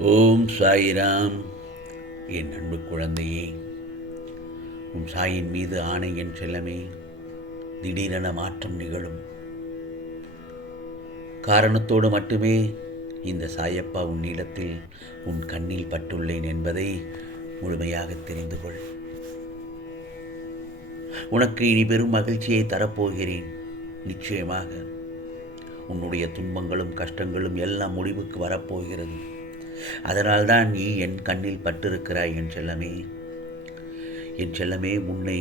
ஓம் சாயிராம். என் அன்பு குழந்தையே, உன் சாயின் மீது ஆணை என் செல்லமே. திடீரென மாற்றம் நிகழும் காரணத்தோடு மட்டுமே இந்த சாயப்பா உன்னிடத்தில் உன் கண்ணில் பட்டுள்ளேன் என்பதை முழுமையாக தெரிந்து கொள். உனக்கு இனி பெரும் மகிழ்ச்சியை தரப்போகிறேன். நிச்சயமாக உன்னுடைய துன்பங்களும் கஷ்டங்களும் எல்லாம் முடிவுக்கு வரப்போகிறது. அதனால்தான் நீ என் கண்ணில் பட்டிருக்கிறாய் என் செல்லமே. என் செல்லமே, முன்னை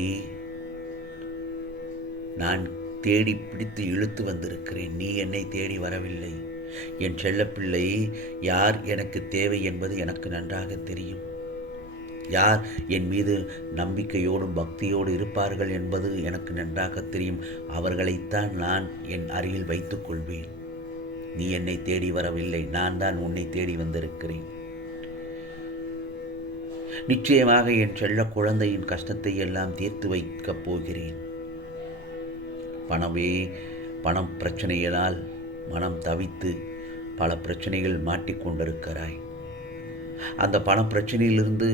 நான் தேடி பிடித்து இழுத்து வந்திருக்கிறேன். நீ என்னை தேடி வரவில்லை. என் செல்லப்பிள்ளை, யார் எனக்கு தேவை என்பது எனக்கு நன்றாக தெரியும். யார் என் மீது நம்பிக்கையோடும் பக்தியோடு இருப்பார்கள் என்பது எனக்கு நன்றாக தெரியும். அவர்களைத்தான் நான் என் அருகில் வைத்துக் கொள்வேன். நீ என்னை தேடி வரவில்லை, நான் தான் உன்னை தேடி வந்திருக்கிறேன். நிச்சயமாக என் செல்ல குழந்தையின் கஷ்டத்தை எல்லாம் தீர்த்து வைக்கப் போகிறேன். பணம் பிரச்சனையினால் மனம் தவித்து பல பிரச்சனைகள் மாட்டிக்கொண்டிருக்கிறாய். அந்த பண பிரச்சனையிலிருந்து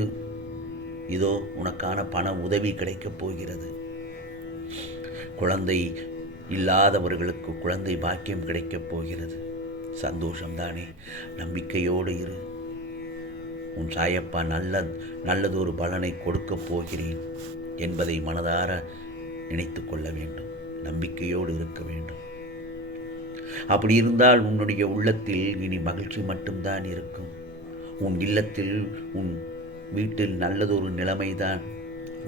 இதோ உனக்கான பண உதவி கிடைக்கப் போகிறது. குழந்தை இல்லாதவர்களுக்கு குழந்தை பாக்கியம் கிடைக்கப் போகிறது. சந்தோஷம்தானே? நம்பிக்கையோடு இரு. உன் சாயப்பா நல்லதொரு பலனை கொடுக்கப் போகிறேன் என்பதை மனதார நினைத்து கொள்ள வேண்டும். நம்பிக்கையோடு இருக்க வேண்டும். அப்படி இருந்தால் உன்னுடைய உள்ளத்தில் இனி மகிழ்ச்சி மட்டும்தான் இருக்கும். உன் இல்லத்தில், உன் வீட்டில் நல்லதொரு நிலைமைதான்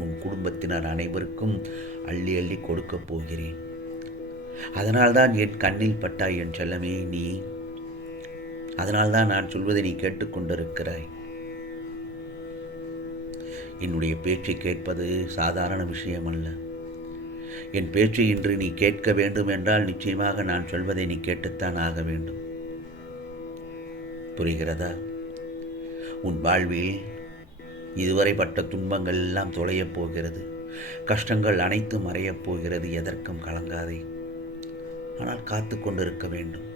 உன் குடும்பத்தினர் அனைவருக்கும் அள்ளி அள்ளி கொடுக்கப் போகிறேன். அதனால்தான் என் கண்ணில் பட்டாய் என் செல்லமே நீ. அதனால்தான் நான் சொல்வதை நீ கேட்டுக்கொண்டிருக்கிறாய். என்னுடைய பேச்சை கேட்பது சாதாரண விஷயம் அல்ல. என் பேச்சை இன்று நீ கேட்க வேண்டும் என்றால் நிச்சயமாக நான் சொல்வதை நீ கேட்டுத்தான் ஆக வேண்டும். புரிகிறதா? உன் வாழ்வில் இதுவரை பட்ட துன்பங்கள் எல்லாம் தொலையப் போகிறது. கஷ்டங்கள் அனைத்தும் மறையப் போகிறது. எதற்கும் கலங்காதே. ஆனால் காத்து கொண்டிருக்க வேண்டும்.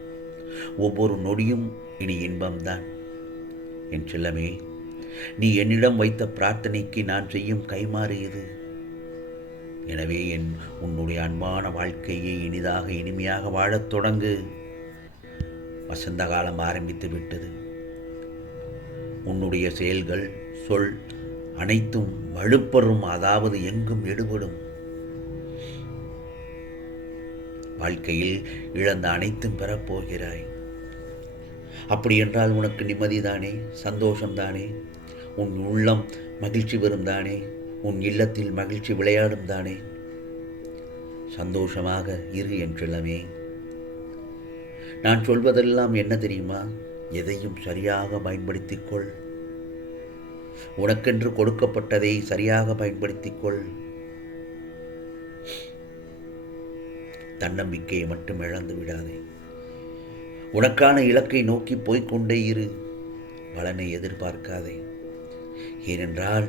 ஒவ்வொரு நொடியும் இனி இன்பம்தான் என் செல்லமே. நீ என்னிடம் வைத்த பிரார்த்தனைக்கு நான் செய்யும் கைமாறு இது. எனவே உன்னுடைய அன்பான வாழ்க்கையை இனிதாக இனிமையாக வாழத் தொடங்கு. வசந்த காலம் ஆரம்பித்து விட்டது. உன்னுடைய செயல்கள், சொல் அனைத்தும் வலுப்பெறும். அதாவது எங்கும் எடுபடும். வாழ்க்கையில் இழந்த அனைத்தும் பெறப்போகிறாய். அப்படி என்றால் உனக்கு நிம்மதிதானே? சந்தோஷம்தானே? உன் உள்ளம் மகிழ்ச்சி பெறும் தானே? உன் இல்லத்தில் மகிழ்ச்சி விளையாடும் தானே? சந்தோஷமாக இரு என் செல்லமே. நான் சொல்வதெல்லாம் என்ன தெரியுமா? எதையும் சரியாக பயன்படுத்திக் கொள். உனக்கென்று கொடுக்கப்பட்டதை சரியாக பயன்படுத்திக் கொள். தன்னம்பிக்கையை மட்டும் இழந்து விடாதே. உனக்கான இலக்கை நோக்கி போய்கொண்டே இரு. பலனை எதிர்பார்க்காதே. ஏனென்றால்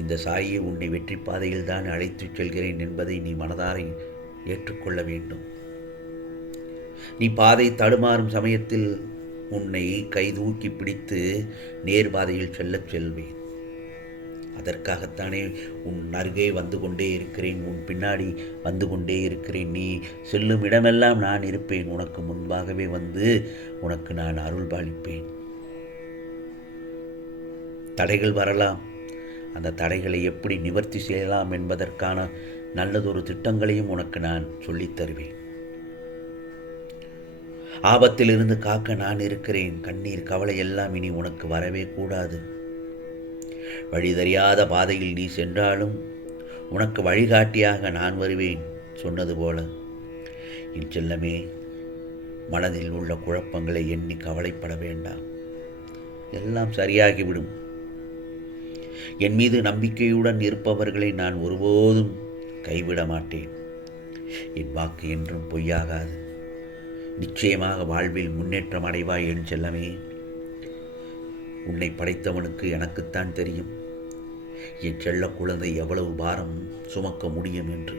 இந்த சாயை உன்னை வெற்றி பாதையில் தான் அழைத்துச் செல்கிறேன் என்பதை நீ மனதார ஏற்றுக்கொள்ள வேண்டும். நீ பாதை தடுமாறும் சமயத்தில் உன்னை கைதூக்கி பிடித்து நேர்பாதையில் செல்லச் செல்வேன். அதற்காகத்தானே உன் அருகே வந்து கொண்டே இருக்கிறேன். உன் பின்னாடி வந்து கொண்டே இருக்கிறேன். நீ செல்லும் இடமெல்லாம் நான் இருப்பேன். உனக்கு முன்பாகவே வந்து உனக்கு நான் அருள் பாலிப்பேன். தடைகள் வரலாம். அந்த தடைகளை எப்படி நிவர்த்தி செய்யலாம் என்பதற்கான நல்லதொரு திட்டங்களையும் உனக்கு நான் சொல்லித் தருவேன். ஆபத்திலிருந்து காக்க நான் இருக்கிறேன். கண்ணீர், கவலை எல்லாம் இனி உனக்கு வரவே கூடாது. வழி தெரியாத பாதையில் நீ சென்றாலும் உனக்கு வழிகாட்டியாக நான் வருவேன் சொன்னது போல. என் செல்லமே, மனதில் உள்ள குழப்பங்களை எண்ணி கவலைப்பட வேண்டாம். எல்லாம் சரியாகிவிடும். என் மீது நம்பிக்கையுடன் இருப்பவர்களை நான் ஒருபோதும் கைவிட மாட்டேன். என் வாக்கு என்றும் பொய்யாகாது. நிச்சயமாக வாழ்வில் முன்னேற்றம் அடைவாய் என் செல்லமே. உன்னை படைத்தவனுக்கு எனக்குத்தான் தெரியும் என் செல்ல குழந்தை எவ்வளவு பாரம் சுமக்க முடியும் என்று.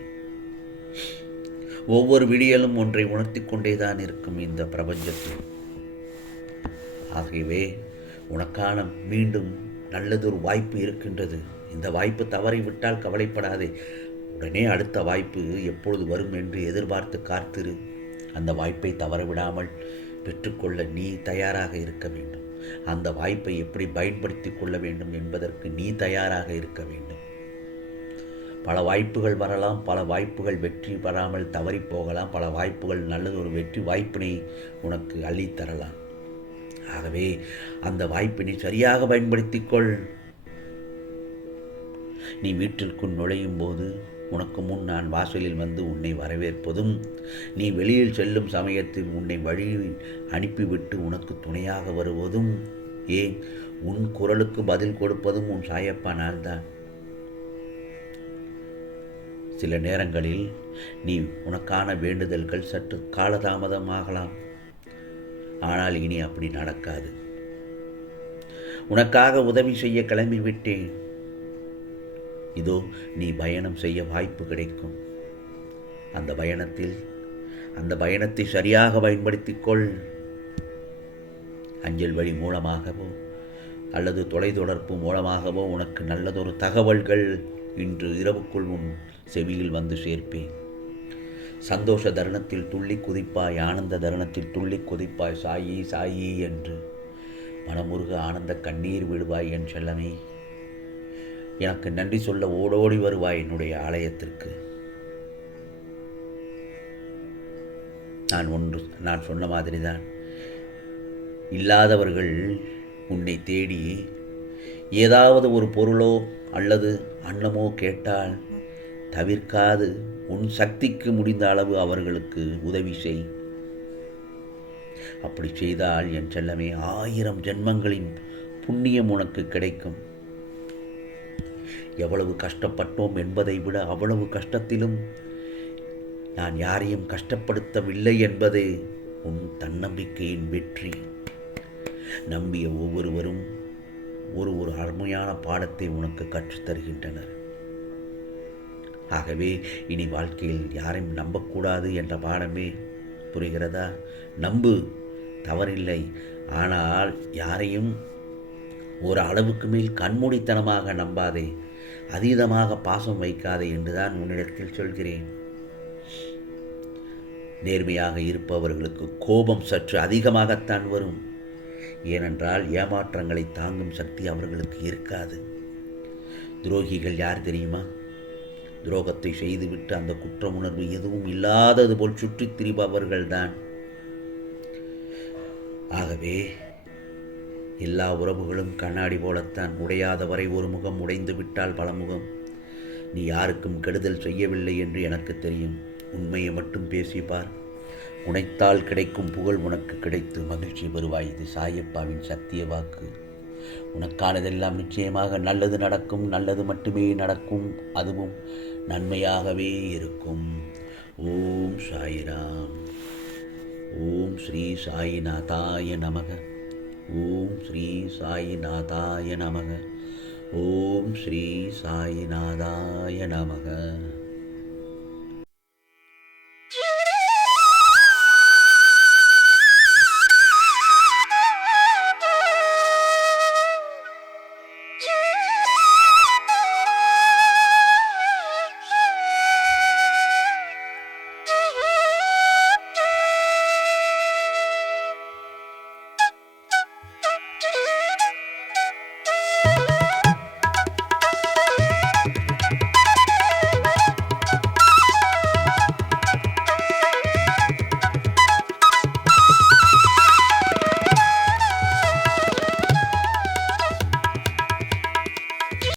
ஒவ்வொரு விடியலும் ஒன்றை உணர்த்தி கொண்டேதான் இருக்கும் இந்த பிரபஞ்சத்தில். ஆகவே உனக்கான மீண்டும் நல்லதொரு வாய்ப்பு இருக்கின்றது. இந்த வாய்ப்பு தவறிவிட்டால் கவலைப்படாதே. உடனே அடுத்த வாய்ப்பு எப்பொழுது வரும் என்று எதிர்பார்த்து காத்திரு. அந்த வாய்ப்பை தவறவிடாமல் பெற்றுக்கொள்ள நீ தயாராக இருக்க வேண்டும். அந்த வாய்ப்பை எப்படி பயன்படுத்தி கொள்ள வேண்டும் என்பதற்கு நீ தயாராக இருக்க வேண்டும். பல வாய்ப்புகள் வரலாம், பல வாய்ப்புகள் வெற்றி பெறாமல் தவறி போகலாம், பல வாய்ப்புகள் நல்லதொரு வெற்றி வாய்ப்பினை உனக்கு அள்ளித்தரலாம். ஆகவே அந்த வாய்ப்பினை சரியாக பயன்படுத்திக்கொள். நீ வீட்டிற்குள் நுழையும் போது உனக்கு முன் நான் வாசலில் வந்து உன்னை வரவேற்பதும், நீ வெளியில் செல்லும் சமயத்தில் உன்னை வழியில் அனுப்பிவிட்டு உனக்கு துணையாக வருவதும், ஏன் உன் குரலுக்கு பதில் கொடுப்பதும் உன் சாயப்பா நான்தான். சில நேரங்களில் நீ உனக்கான வேண்டுதல்கள் சற்று காலதாமதமாகலாம். ஆனால் இனி அப்படி நடக்காது. உனக்காக உதவி செய்ய கிளம்பிவிட்டேன். இதோ நீ பயணம் செய்ய வாய்ப்பு கிடைக்கும். அந்த பயணத்தை சரியாக பயன்படுத்திக்கொள். அஞ்சல் வழி மூலமாகவோ அல்லது தொலைத்தொடர்பு மூலமாகவோ உனக்கு நல்லதொரு தகவல்கள் இன்று இரவுக்குள் உன் செவியில் வந்து சேர்ப்பேன். சந்தோஷ தருணத்தில் துள்ளி குதிப்பாய், ஆனந்த தருணத்தில் துள்ளி குதிப்பாய், சாயி சாயி என்று மனமுருக ஆனந்த கண்ணீர் விடுவாய். என் செல்லமே, எனக்கு நன்றி சொல்ல ஓடோடி வருவாய் என்னுடைய ஆலயத்திற்கு. நான் சொன்ன மாதிரி தான், இல்லாதவர்கள் உன்னை தேடி ஏதாவது ஒரு பொருளோ அல்லது அன்னமோ கேட்டால் தவிர்க்காது உன் சக்திக்கு முடிந்த அளவு அவர்களுக்கு உதவி செய். அப்படி செய்தால் என் செல்லமே 1000 ஜென்மங்களின் புண்ணியம் உனக்கு கிடைக்கும். எவ்வளவு கஷ்டப்பட்டோம் என்பதை விட அவ்வளவு கஷ்டத்திலும் நான் யாரையும் கஷ்டப்படுத்தவில்லை என்பது உன் தன்னம்பிக்கையின் வெற்றி. நம்பிய ஒவ்வொருவரும் ஒரு அருமையான பாடத்தை உனக்கு கற்றுத்தருகின்றனர். ஆகவே இனி வாழ்க்கையில் யாரையும் நம்பக்கூடாது என்ற பாடமே புரிகிறதா? நம்பு, தவறில்லை. ஆனால் யாரையும் ஒரு அளவுக்கு மேல் கண்மூடித்தனமாக நம்பாதே, அதீதமாக பாசம் வைக்காதே என்றுதான் உன்னிடத்தில் சொல்கிறேன். நேர்மையாக இருப்பவர்களுக்கு கோபம் சற்று அதிகமாகத்தான் வரும். ஏனென்றால் ஏமாற்றங்களை தாங்கும் சக்தி அவர்களுக்கு இருக்காது. துரோகிகள் யார் தெரியுமா? துரோகத்தை செய்துவிட்டு அந்த குற்ற உணர்வு எதுவும் இல்லாதது போல் சுற்றித் திரிபவர்கள்தான். ஆகவே எல்லா உறவுகளும் கண்ணாடி போலத்தான், உடையாத வரை ஒரு முகம், உடைந்து விட்டால் பல முகம். நீ யாருக்கும் கெடுதல் செய்யவில்லை என்று எனக்கு தெரியும். உண்மையை மட்டும் பேசிப்பார். உழைத்தால் கிடைக்கும் புகழ் உனக்கு கிடைத்து மகிழ்ச்சி பெறுவாய். இது சாயப்பாவின் சத்திய வாக்கு. உனக்கானதெல்லாம் நிச்சயமாக நல்லது நடக்கும், நல்லது மட்டுமே நடக்கும், அதுவும் நன்மையாகவே இருக்கும். ஓம் சாய்ராம். ஓம் ஸ்ரீ சாயிநாதாய நமக. ஓம் ஸ்ரீ சாயிநாதாய நமக. ஓம் ஸ்ரீ சாயிநாதாய நமக.